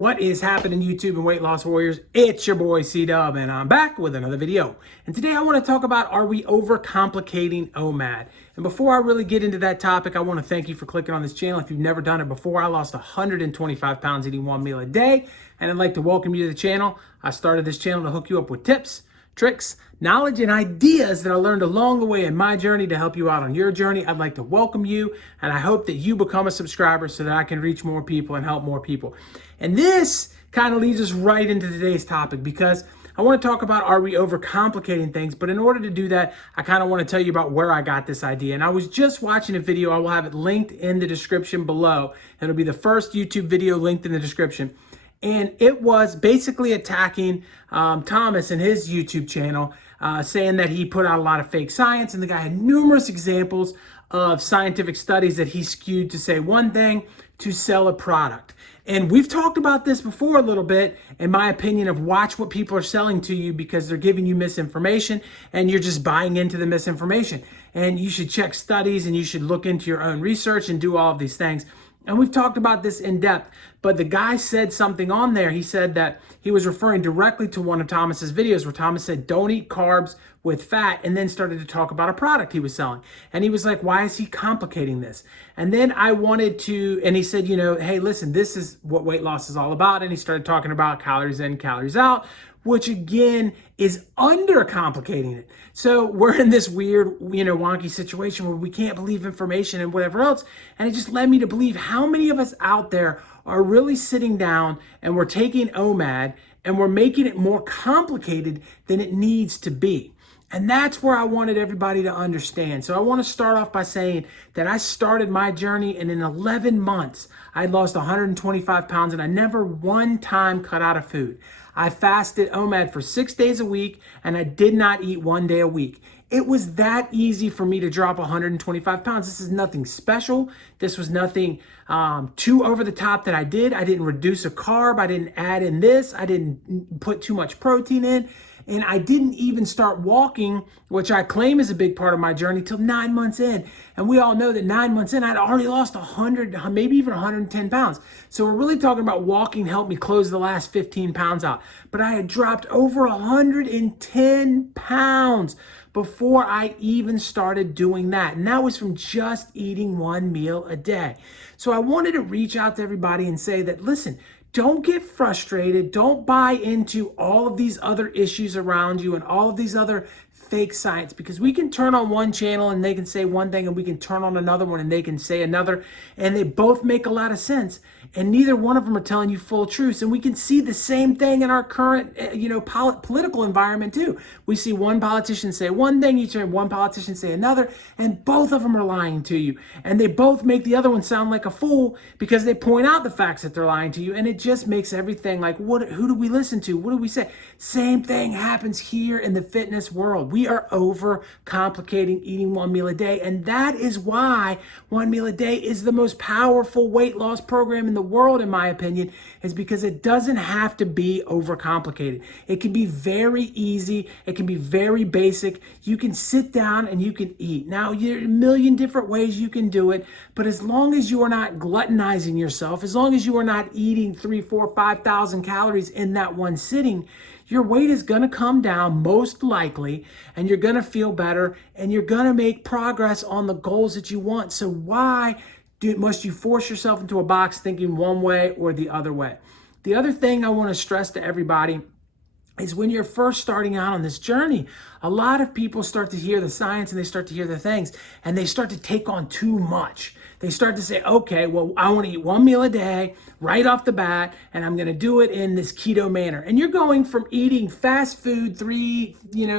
What is happening, YouTube and weight loss warriors? It's your boy C-Dub, and I'm back with another video. And today I want to talk about, are we overcomplicating OMAD? And before I really get into that topic, I want to thank you for clicking on this channel. If you've never done it before, I lost 125 pounds eating one meal a day, and I'd like to welcome you to the channel. I started this channel to hook you up with tips, tricks, knowledge, and ideas that I learned along the way in my journey to help you out on your journey. I'd like to welcome you, and I hope that you become a subscriber so that I can reach more people and help more people. And this kind of leads us right into today's topic, because I want to talk about, are we overcomplicating things? But in order to do that, I kind of want to tell you about where I got this idea. And I was just watching a video. I will have it linked in the description below. It'll be the first YouTube video linked in the description. And it was basically attacking Thomas and his YouTube channel, saying that he put out a lot of fake science, and the guy had numerous examples of scientific studies that he skewed to say one thing, to sell a product. And we've talked about this before a little bit, in my opinion, of watch what people are selling to you, because they're giving you misinformation and you're just buying into the misinformation. And you should check studies and you should look into your own research and do all of these things. And we've talked about this in depth, but the guy said something on there. He said that he was referring directly to one of Thomas's videos where Thomas said, don't eat carbs with fat, and then started to talk about a product he was selling. And he was like, why is he complicating this? And then I wanted to, and he said, hey, listen, this is what weight loss is all about. And he started talking about calories in, calories out, which again is under complicating it. So we're in this weird, wonky situation where we can't believe information and whatever else. And it just led me to believe how many of us out there are really sitting down and we're taking OMAD and we're making it more complicated than it needs to be. And that's where I wanted everybody to understand. So I want to start off by saying that I started my journey, and in 11 months, I lost 125 pounds, and I never one time cut out of food. I fasted OMAD for 6 days a week, and I did not eat 1 day a week. It was that easy for me to drop 125 pounds. This is nothing special. This was nothing too over the top that I did. I didn't reduce a carb. I didn't add in this. I didn't put too much protein in. And I didn't even start walking, which I claim is a big part of my journey, till 9 months in. And we all know that 9 months in, I'd already lost 100, maybe even 110 pounds. So we're really talking about walking helped me close the last 15 pounds out. But I had dropped over 110 pounds before I even started doing that. And that was from just eating one meal a day. So I wanted to reach out to everybody and say that, listen, don't get frustrated. Don't buy into all of these other issues around you and all of these other fake science, because we can turn on one channel and they can say one thing, and we can turn on another one and they can say another, and they both make a lot of sense, and neither one of them are telling you full truths. And we can see the same thing in our current political environment too. We see one politician say one thing, you turn one politician say another, and both of them are lying to you, and they both make the other one sound like a fool because they point out the facts that they're lying to you. And it just makes everything like, who do we listen to? What do we say? Same thing happens here in the fitness world. We are over complicating eating one meal a day. And that is why one meal a day is the most powerful weight loss program in the world, in my opinion, is because it doesn't have to be over complicated. It can be very easy. It can be very basic. You can sit down and you can eat. Now, there are a million different ways you can do it, but as long as you are not gluttonizing yourself, as long as you are not eating 3, 4, 5,000 calories in that one sitting, your weight is going to come down most likely, and you're going to feel better, and you're going to make progress on the goals that you want. So why must you force yourself into a box thinking one way or the other way? The other thing I want to stress to everybody is, when you're first starting out on this journey, a lot of people start to hear the science and they start to hear the things, and they start to take on too much. They start to say, okay, well, I want to eat one meal a day right off the bat, and I'm going to do it in this keto manner. And you're going from eating fast food 3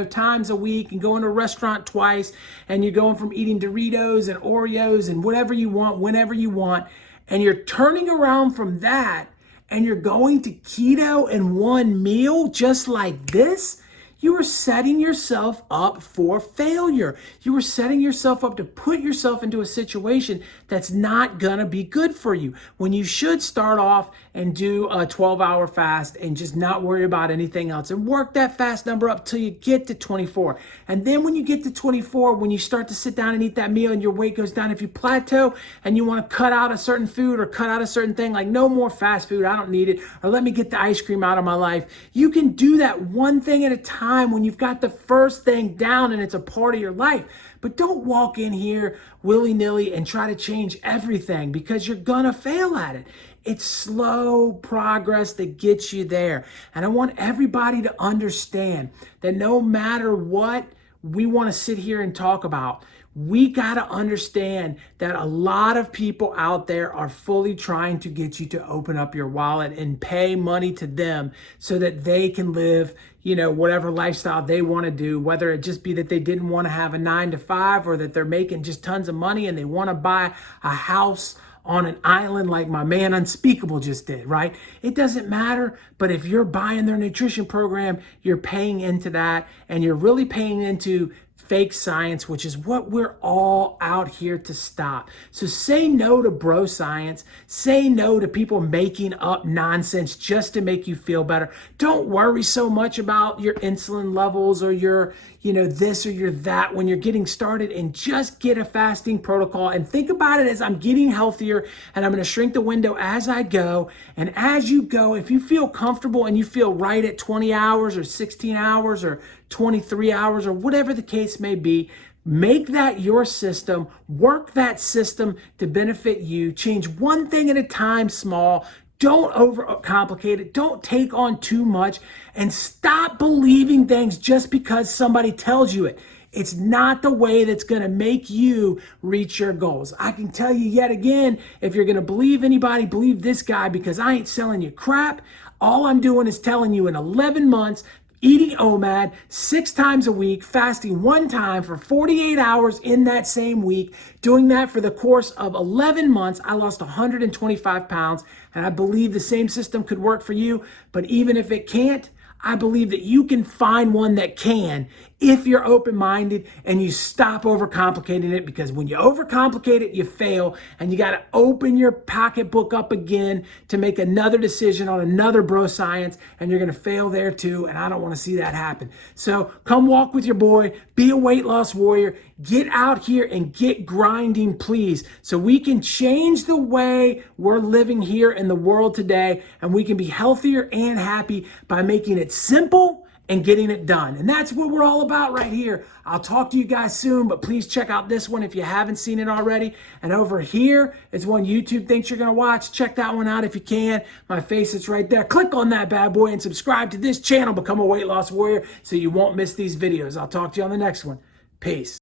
times a week and going to a restaurant twice, and you're going from eating Doritos and Oreos and whatever you want, whenever you want, and you're turning around from that and you're going to keto in one meal just like this. you are setting yourself up for failure. You are setting yourself up to put yourself into a situation that's not gonna be good for you, when you should start off and do a 12-hour fast and just not worry about anything else and work that fast number up till you get to 24. And then when you get to 24, when you start to sit down and eat that meal and your weight goes down, if you plateau and you want to cut out a certain food or cut out a certain thing, like no more fast food, I don't need it, or let me get the ice cream out of my life, you can do that one thing at a time when you've got the first thing down and it's a part of your life. But don't walk in here willy-nilly and try to change everything, because you're gonna fail at it. It's slow progress that gets you there. And I want everybody to understand that no matter what we want to sit here and talk about, we got to understand that a lot of people out there are fully trying to get you to open up your wallet and pay money to them so that they can live, whatever lifestyle they want to do, whether it just be that they didn't want to have a 9-to-5, or that they're making just tons of money and they want to buy a house on an island like my man Unspeakable just did, right? It doesn't matter, but if you're buying their nutrition program, you're paying into that, and you're really paying into fake science, which is what we're all out here to stop. So say no to bro science. Say no to people making up nonsense just to make you feel better. Don't worry so much about your insulin levels or your, this or your that when you're getting started, and just get a fasting protocol and think about it as I'm getting healthier and I'm going to shrink the window as I go. And as you go, if you feel comfortable and you feel right at 20 hours or 16 hours or 23 hours or whatever the case may be, make that your system, work that system to benefit you, change one thing at a time, small. Don't overcomplicate it. Don't take on too much, and stop believing things just because somebody tells you it. It's not the way that's going to make you reach your goals. I can tell you yet again, if you're going to believe anybody, believe this guy, because I ain't selling you crap. All I'm doing is telling you in 11 months, eating OMAD 6 times a week, fasting 1 time for 48 hours in that same week, doing that for the course of 11 months, I lost 125 pounds. And I believe the same system could work for you. But even if it can't, I believe that you can find one that can, if you're open-minded and you stop overcomplicating it, because when you overcomplicate it, you fail, and you got to open your pocketbook up again to make another decision on another bro science, and you're going to fail there too, and I don't want to see that happen. So come walk with your boy, be a weight loss warrior, get out here and get grinding, please, so we can change the way we're living here in the world today, and we can be healthier and happy by making it simple and getting it done. And that's what we're all about right here. I'll talk to you guys soon, but please check out this one if you haven't seen it already. And over here is one YouTube thinks you're gonna watch. Check that one out if you can. My face is right there. Click on that bad boy and subscribe to this channel. Become a weight loss warrior so you won't miss these videos. I'll talk to you on the next one. Peace.